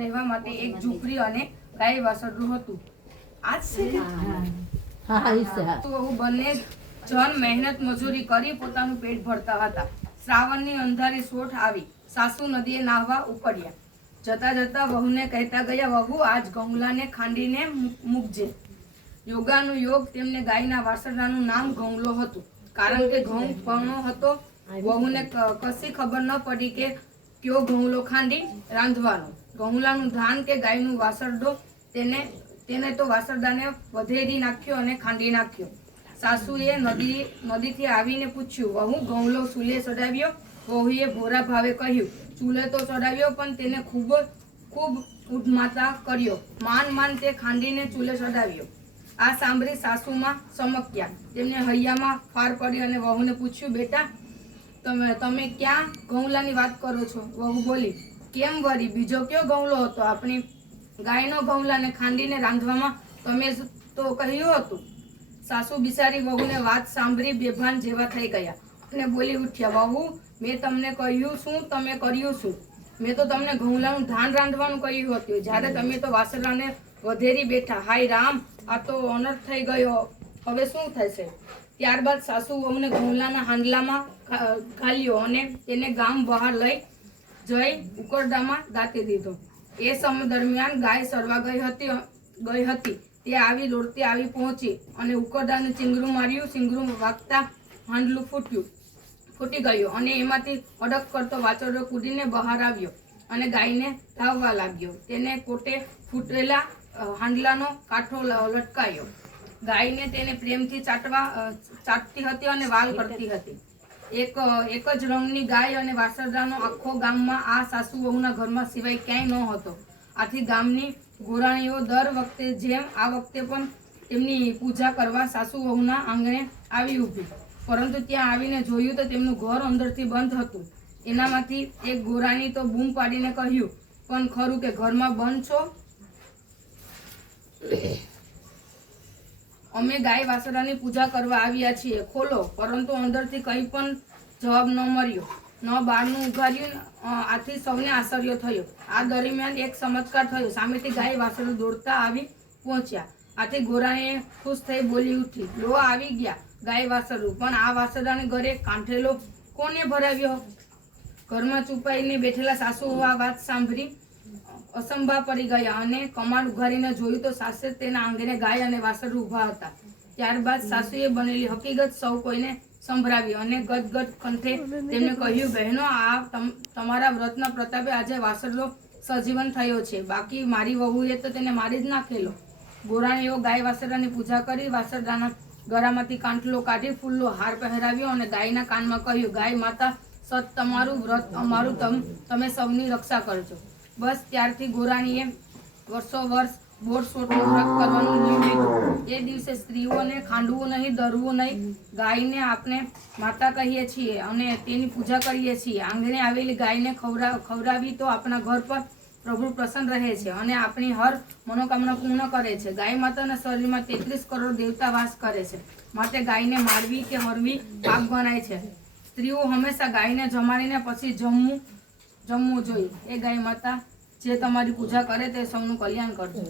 રહેવા માટે એક ઝૂંપડી અને ગાય વાસરડું હતું. આજ છે તો બંને જન મહેનત મજૂરી કરી પોતાનું પેટ ભરતા હતા. શ્રાવણની અંધારી સોઠ આવી. સાસુ નદીએ નાહવા ઉપડ્યા. જતા જતા વહુને કહેતા ગયા વહુ આજ ગૌલાને ખાંડીને મૂકજે. યોગાનું યોગ તેમને ગાયના વાસરડાનું નામ ગૌલો હતું. કારણ કે ઘઉં પણો હતો. વહુને કશી ખબર ન પડી કે કયો ઘઉંલો ખાંડી રાંધવાનો. ઘઉંલાનું ધાન કે ગાયનું વાસરડો તેને તેને તો વાસરડાને વધેરી નાખ્યો અને ખાંડી નાખ્યો. સાસુએ નદી, નદીથી આવીને પૂછ્યું, વહુ ઘઉંલો ચૂલે ચડાવ્યો? વહુએ ભોરા ભાવે કહ્યું, ચૂલે તો ચડાવ્યો, પણ તેને ખૂબ ખૂબ ઉઠમાતા કર્યો. માન માન તે ખાંડીને ચૂલે ચડાવ્યો. આ સાંભળી સાસુમાં ચમક્યા તેમને હૈયામાં ફાર પડી અને વહુને પૂછ્યું, બેટા, તમે તમે ક્યાં ઘઉંલાની વાત કરો છો? વહુ બોલી કેમ વળી? બીજો કયો ગૌલો હતો? આપણી ગાયનો ઘઉંલાને ખાંડીને રાંધવામાં તમે તો કહ્યું હતું? સાસુ બિચારી વહુને વાત સાંભળી બેભાન જેવા થઈ ગયા. અને બોલી ઉઠ્યા, વહુ, મેં તમને કહ્યું શું? તમે કર્યું શું? મેં તો તમને ઘઉંલાનું ધાન રાંધવાનું કહ્યું હતું. જ્યારે તમે તો વાસરાને વધેરી બેઠા, હાય રામ, આ તો અનર્થ થઈ ગયો. હવે શું થશે? ત્યારબાદ સાસુ વહુને ઘઉંલાના હાંડલામાં ખાલ્યો અને તેને ગામ બહાર લઈ જઈ ઉકરડામાં દાટી દીધો. એ સમય દરમિયાન ગાય સરવા ગઈ હતી ગઈ હતી. તે આવી દોડતી આવી પહોંચી અને ઉકરડાને ચીંગરું માર્યું. ચીંગરું વાગતા હાંડલું ફૂટ્યું, ફૂટી ગયું અને એમાંથી અડક કરતો વાછરડો કૂદીને બહાર આવ્યો અને ગાયને ધાવવા લાગ્યો. તેને કોટે ફૂટેલા હાંડલાનો કાંઠો લટકાયો. ગાયને તેને પ્રેમથી ચાટવા ચાટતી હતી અને વાલ કરતી હતી. એક એક જ રંગની ગાય અને વાસરદાનો આખો ગામમાં આ સાસુ વહુના ઘરમાં સિવાય ક્યાંય ન હતો. આથી ગામની ગોરાણીઓ દર વખતે જેમ આ વખતે પણ તેમની પૂજા કરવા સાસુ વહુના આંગણે આવી ઊભી. પરંતુ ત્યાં આવીને જોયું તો તેમનું ઘર અંદરથી બંધ હતું. એનામાંથી એક ગોરાણી તો બૂમ પાડીને કહ્યું, પણ ખરું કે ઘરમાં બંધ છો? અમે ગાય વાસરાની પૂજા કરવા આવ્યા છીએ. ખોલો. પરંતુ અંદરથી કંઈ પણ જવાબ ન મળ્યો. ન બહારનું ઉઘાર્યું આથી સૌને આશ્ચર્ય થયો. આ દરમિયાન એક ચમત્કાર થયો. સામેથી ગાય વાસરો દોડતા આવી પહોંચ્યા. આથી ગોરાએ ખુશ થઈ બોલી ઉઠી, લો, આવી ગયા ગાય વાસરું પણ આ વાસરાને ઘરે કાંઠેલો કોને ભરાવ્યો? ઘરમાં છુપાઈને બેઠેલા સાસુ આ વાત સાંભળી અસંભા પડી ગયા અને કમાડ ઉઘારીને જોયું તો સાસે તેના આંગણે ગાય અને વાસરડું ઊભા હતા. ત્યારબાદ સાસુએ બનેલી હકીકત સૌ કોઈને સંભળાવી અને ગદગદ કંઠે તેમને કહ્યું, બહેનો, આ તમારા વ્રતના પ્રતાપે આજે વાસરલો સજીવન થયો છે. બાકી મારી વહુએ તો તેને મારી જ નાખેલો ગોરાણીઓ ગાય વાસરડાની પૂજા કરી વાસરડાના ગળામાંથી કાંઠલો કાઢી ફૂલનો હાર પહેરાવ્યો અને ગાયના કાનમાં કહ્યું, ગાય માતા, સત તમારું વ્રત અમારું તમ, તમે સૌની રક્ષા કરજો. બસ ત્યારથી ગોરાણીએ વર્ષો વર્ષ બોર સોટનું વ્રત કરવાનું નિયમ એ દિવસે સ્ત્રીઓને ખાંડવું નહીં, દરવું નહીં. ગાયને આપણે માતા કહીએ છીએ અને તેની પૂજા કરીએ છીએ. આંગણે આવેલી ગાયને ખવરા, ખવડાવી તો આપણા ઘર પર પ્રભુ પ્રસન્ન રહે છે અને આપણી હર મનોકામના પૂર્ણ કરે છે. ગાય માતાના શરીરમાં તેત્રીસ કરોડ દેવતા વાસ કરે છે. માટે ગાયને મારવી કે હરવી પાપ ગણાય છે. સ્ત્રીઓ હંમેશા ગાયને જમાડીને પછી જમવું જમવું જોઈએ. એ ગાય માતા જે તમારી પૂજા કરે તે સૌનું કલ્યાણ કરજો.